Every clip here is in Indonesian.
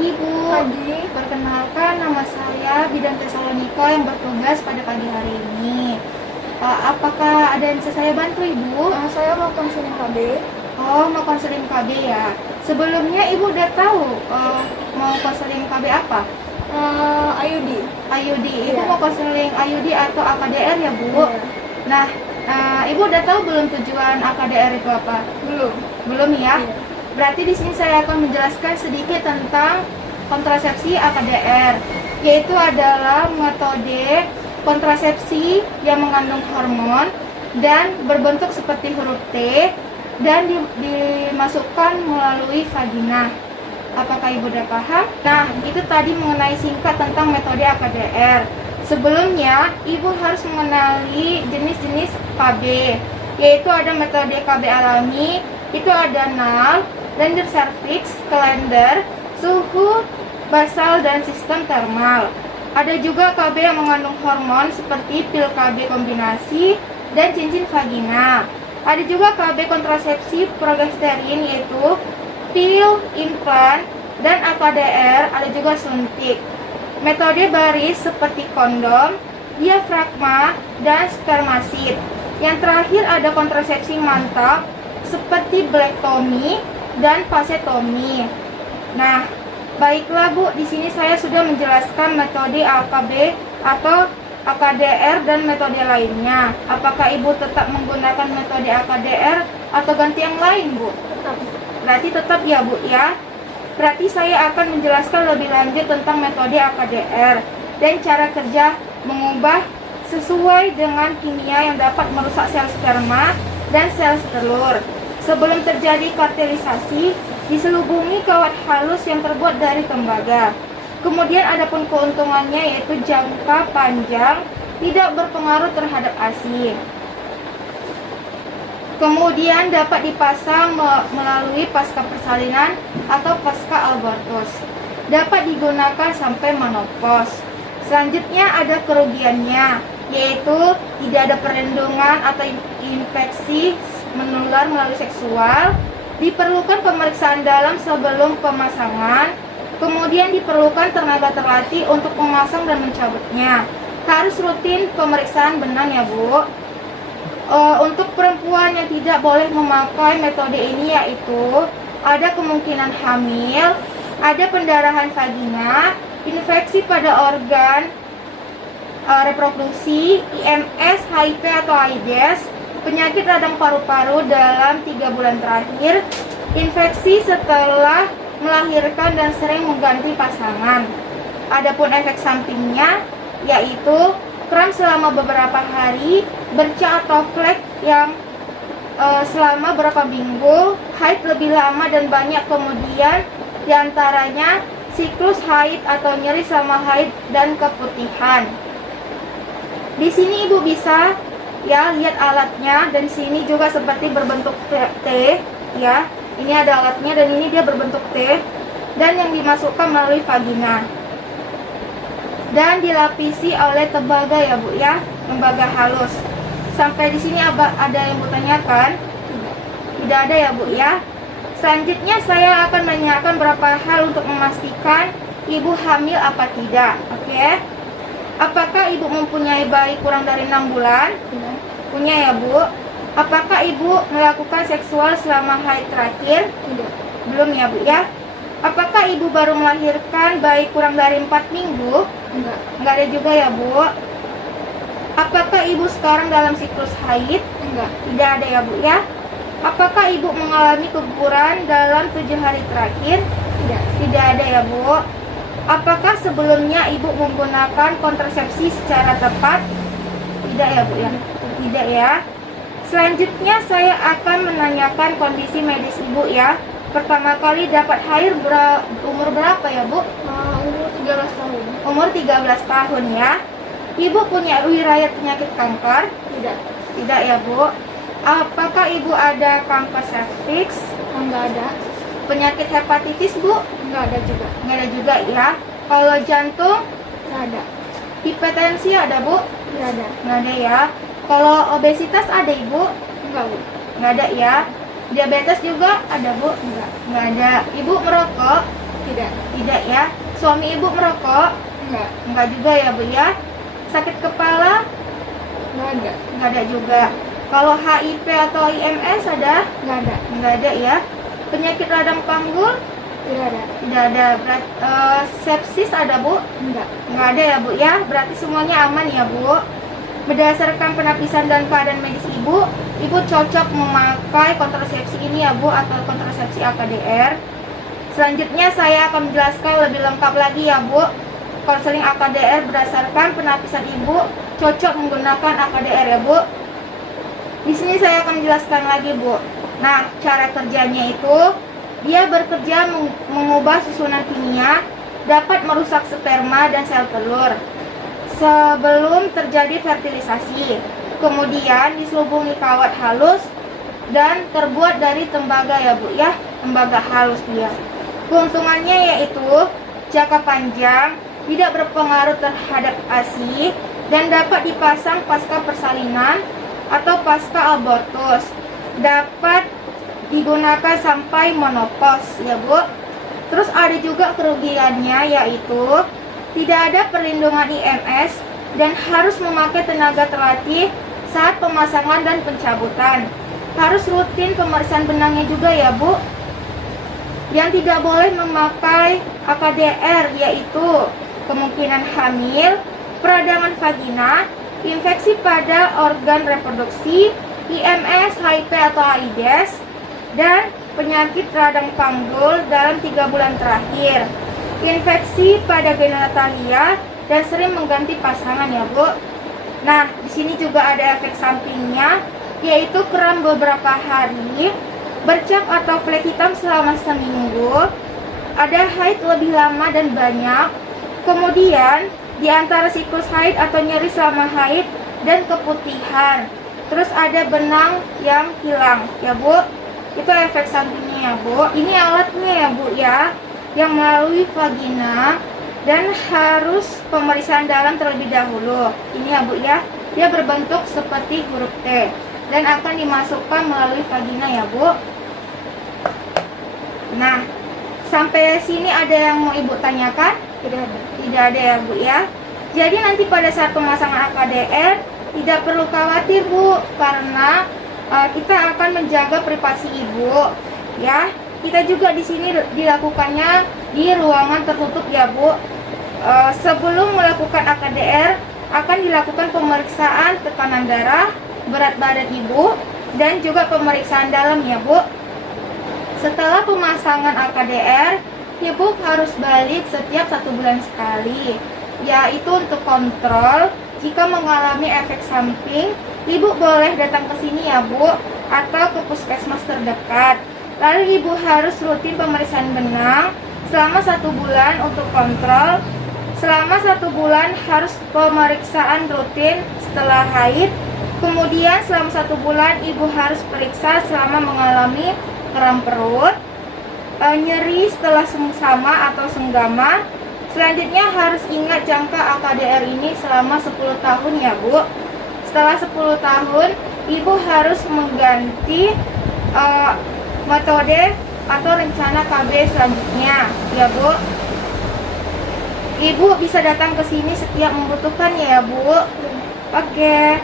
pagi, Bu. Pagi. Perkenalkan, nama saya Bidan Tesalonika yang bertugas pada pagi hari ini. Apakah ada yang bisa saya bantu, Ibu? Saya mau konseling KB. Oh, mau konseling KB ya. Sebelumnya Ibu udah tahu mau konseling KB apa? IUD. IUD. Ibu Iya. mau konseling IUD atau AKDR ya, Bu? Iya. Nah, Ibu udah tahu belum tujuan AKDR itu apa? Belum. Belum ya? Iya. Berarti di sini saya akan menjelaskan sedikit tentang kontrasepsi AKDR, yaitu adalah metode kontrasepsi yang mengandung hormon dan berbentuk seperti huruf T dan dimasukkan melalui vagina. Apakah Ibu udah paham? Nah, itu tadi mengenai singkat tentang metode AKDR. Sebelumnya, Ibu harus mengenali jenis-jenis KB, yaitu ada metode KB alami, itu ada NAL, Langer cervix, kalender, suhu, basal, dan sistem termal. Ada juga KB yang mengandung hormon seperti pil KB kombinasi dan cincin vagina. Ada juga KB kontrasepsi progesterin yaitu pil, implan, dan AKDR, ada juga suntik. Metode baris seperti kondom, diafragma, dan spermasid. Yang terakhir ada kontrasepsi mantap seperti blacktomy dan vasectomy. Nah, baiklah Bu, di sini saya sudah menjelaskan metode AKB atau AKDR dan metode lainnya. Apakah Ibu tetap menggunakan metode AKDR atau ganti yang lain, Bu? Tetap. Berarti tetap ya, Bu ya. Berarti saya akan menjelaskan lebih lanjut tentang metode AKDR dan cara kerja mengubah sesuai dengan kimia yang dapat merusak sel sperma dan sel telur. Sebelum terjadi kartelisasi, diselubungi kawat halus yang terbuat dari tembaga. Kemudian adapun keuntungannya yaitu jangka panjang, tidak berpengaruh terhadap ASI. Kemudian dapat dipasang melalui pasca persalinan atau pasca abortus. Dapat digunakan sampai menopause. Selanjutnya ada kerugiannya, yaitu tidak ada perlindungan atau infeksi menular melalui seksual. Diperlukan pemeriksaan dalam sebelum pemasangan. Kemudian diperlukan tenaga terlatih untuk memasang dan mencabutnya. Harus rutin pemeriksaan benang ya, Bu. Untuk perempuan yang tidak boleh memakai metode ini yaitu ada kemungkinan hamil, ada pendarahan vagina, infeksi pada organ reproduksi, IMS, HIV atau AIDS, penyakit radang paru-paru dalam 3 bulan terakhir, infeksi setelah melahirkan dan sering mengganti pasangan. Adapun efek sampingnya yaitu kram selama beberapa hari, bercak atau flek yang selama beberapa minggu, haid lebih lama dan banyak, kemudian diantaranya siklus haid atau nyeri selama haid dan keputihan. Di sini Ibu bisa ya lihat alatnya, dan sini juga seperti berbentuk T ya. Ini ada alatnya dan ini dia berbentuk T dan yang dimasukkan melalui vagina dan dilapisi oleh tembaga ya, Bu ya, tembaga halus. Sampai di sini ada yang Bu tanyakan? Tidak ada ya, Bu ya. Selanjutnya saya akan menanyakan beberapa hal untuk memastikan Ibu hamil apa tidak. Oke. Apakah Ibu mempunyai bayi kurang dari 6 bulan? Tidak. Punya ya, Bu. Apakah Ibu melakukan seksual selama haid terakhir? Tidak. Belum ya, Bu ya. Apakah Ibu baru melahirkan bayi kurang dari 4 minggu? Enggak. Enggak ada juga ya, Bu. Apakah Ibu sekarang dalam siklus haid? Enggak. Tidak ada ya, Bu ya. Apakah Ibu mengalami keguguran dalam 7 hari terakhir? Tidak. Tidak ada ya, Bu. Apakah sebelumnya Ibu menggunakan kontrasepsi secara tepat? Tidak ya, Bu ya. Tidak ya. Selanjutnya saya akan menanyakan kondisi medis Ibu ya. Pertama kali dapat haid umur berapa ya, Bu? Umur 13 tahun. Umur 13 tahun ya. Ibu punya riwayat penyakit kanker? Tidak. Tidak ya, Bu. Apakah Ibu ada kanker serviks? Enggak ada. Penyakit hepatitis, Bu? Enggak ada juga. Enggak ada juga ya. Kalau jantung, Enggak ada. hipertensi ada, Bu? Enggak ada. Enggak ada ya. Kalau obesitas ada, Ibu? Enggak, Bu. Enggak ada ya. Diabetes juga ada, Bu? Enggak. Enggak ada. Ibu merokok? Tidak. Tidak ya. Suami Ibu merokok? Enggak. Enggak juga ya Bu ya. Sakit kepala? Enggak ada. Enggak ada juga. Kalau HIV atau IMS ada? Enggak ada. Enggak ada ya. Penyakit radang panggul? Tidak ada. Tidak ada. Sepsis ada Bu? Enggak. Enggak ada ya Bu ya. Berarti semuanya aman ya Bu. Berdasarkan penapisan dan keadaan medis Ibu, Ibu cocok memakai kontrasepsi ini ya Bu, atau kontrasepsi AKDR. Selanjutnya saya akan menjelaskan lebih lengkap lagi ya Bu. Konseling AKDR berdasarkan penapisan Ibu cocok menggunakan AKDR ya Bu. Di sini saya akan menjelaskan lagi Bu. Nah, cara kerjanya itu dia bekerja mengubah susunan kimia, dapat merusak sperma dan sel telur sebelum terjadi fertilisasi. Kemudian diselubungi kawat halus dan terbuat dari tembaga ya Bu ya, tembaga halus dia. Keuntungannya yaitu jangka panjang, tidak berpengaruh terhadap ASI, dan dapat dipasang pasca persalinan atau pasca abortus. Dapat digunakan sampai menopause ya Bu. Terus ada juga kerugiannya yaitu tidak ada perlindungan IMS dan harus memakai tenaga terlatih saat pemasangan dan pencabutan. Harus rutin pemeriksaan benangnya juga ya Bu. Yang tidak boleh memakai AKDR yaitu kemungkinan hamil, peradangan vagina, infeksi pada organ reproduksi, IMS, HIV atau AIDS, dan penyakit radang panggul dalam 3 bulan terakhir. Infeksi pada genitalia dan sering mengganti pasangan ya Bu. Nah, di sini juga ada efek sampingnya yaitu kram beberapa hari, bercak atau flek hitam selama seminggu, ada haid lebih lama dan banyak, kemudian di antara siklus haid atau nyeri selama haid dan keputihan. Terus ada benang yang hilang ya Bu. Itu efek sampingnya ya Bu. Ini alatnya ya Bu ya, yang melalui vagina dan harus pemeriksaan dalam terlebih dahulu. Ini ya Bu ya, dia berbentuk seperti huruf T dan akan dimasukkan melalui vagina ya Bu. Nah, sampai sini ada yang mau Ibu tanyakan? Tidak ada. Tidak ada ya Bu ya. Jadi nanti pada saat pemasangan AKDR tidak perlu khawatir Bu, karena kita akan menjaga privasi Ibu ya. Kita juga di sini dilakukannya di ruangan tertutup ya Bu. Sebelum melakukan AKDR akan dilakukan pemeriksaan tekanan darah, berat badan Ibu, dan juga pemeriksaan dalam ya Bu. Setelah pemasangan AKDR, Ibu harus balik setiap 1 bulan sekali, yaitu untuk kontrol. Jika mengalami efek samping, Ibu boleh datang ke sini ya Bu, atau ke puskesmas terdekat. Lalu Ibu harus rutin pemeriksaan benang selama 1 bulan untuk kontrol. Selama 1 bulan harus pemeriksaan rutin setelah haid. Kemudian selama 1 bulan Ibu harus periksa selama mengalami kram perut, nyeri setelah sengsama atau senggama. Selanjutnya harus ingat jangka AKDR ini selama 10 tahun ya Bu. Setelah 10 tahun Ibu harus mengganti metode atau rencana KB selanjutnya ya Bu. Ibu bisa datang ke sini setiap membutuhkannya ya Bu. Oke.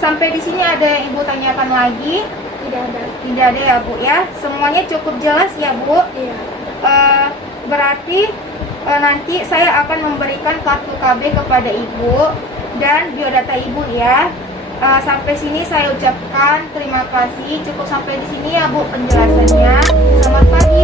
Sampai di sini ada yang Ibu tanyakan lagi? Tidak ada. Tidak ada ya Bu ya. Semuanya cukup jelas ya Bu. Iya. Berarti nanti saya akan memberikan kartu KB kepada Ibu dan biodata Ibu ya. Sampai sini saya ucapkan terima kasih. Cukup sampai di sini ya Bu penjelasannya. Selamat pagi.